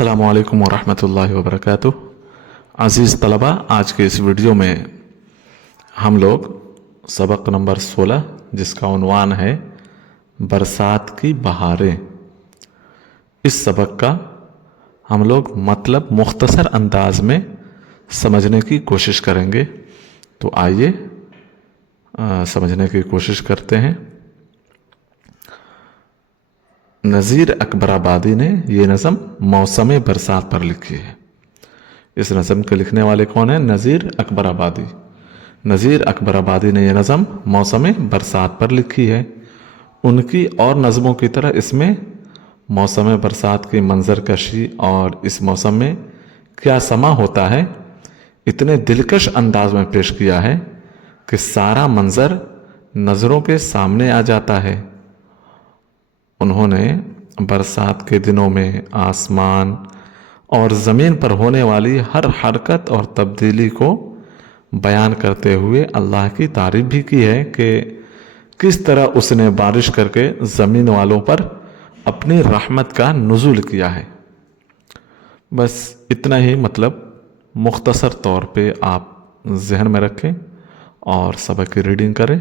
अस्सलामु अलैकुम वरहमतुल्लाहि वबरकातुह। अज़ीज़ तलबा, आज के इस वीडियो में हम लोग सबक नंबर 16 जिसका उन्वान है बरसात की बहारें, इस सबक का हम लोग मतलब मुख्तसर अंदाज में समझने की कोशिश करेंगे। तो आइए समझने की कोशिश करते हैं। नज़ीर अकबराबादी ने ये नज़म मौसम बरसात पर लिखी है। इस नज़म के लिखने वाले कौन हैं? नज़ीर अकबराबादी। नज़ीर अकबराबादी ने यह नज़म मौसम बरसात पर लिखी है। उनकी और नज़मों की तरह इसमें मौसम बरसात की मंजर कशी और इस मौसम में क्या समा होता है इतने दिलकश अंदाज में पेश किया है कि सारा मंजर नज़रों के सामने आ जाता है। उन्होंने बरसात के दिनों में आसमान और ज़मीन पर होने वाली हर हरकत और तब्दीली को बयान करते हुए अल्लाह की तारीफ भी की है कि किस तरह उसने बारिश करके ज़मीन वालों पर अपनी रहमत का नुज़ूल किया है। बस इतना ही मतलब मुख्तसर तौर पे आप जहन में रखें और सबक की रीडिंग करें।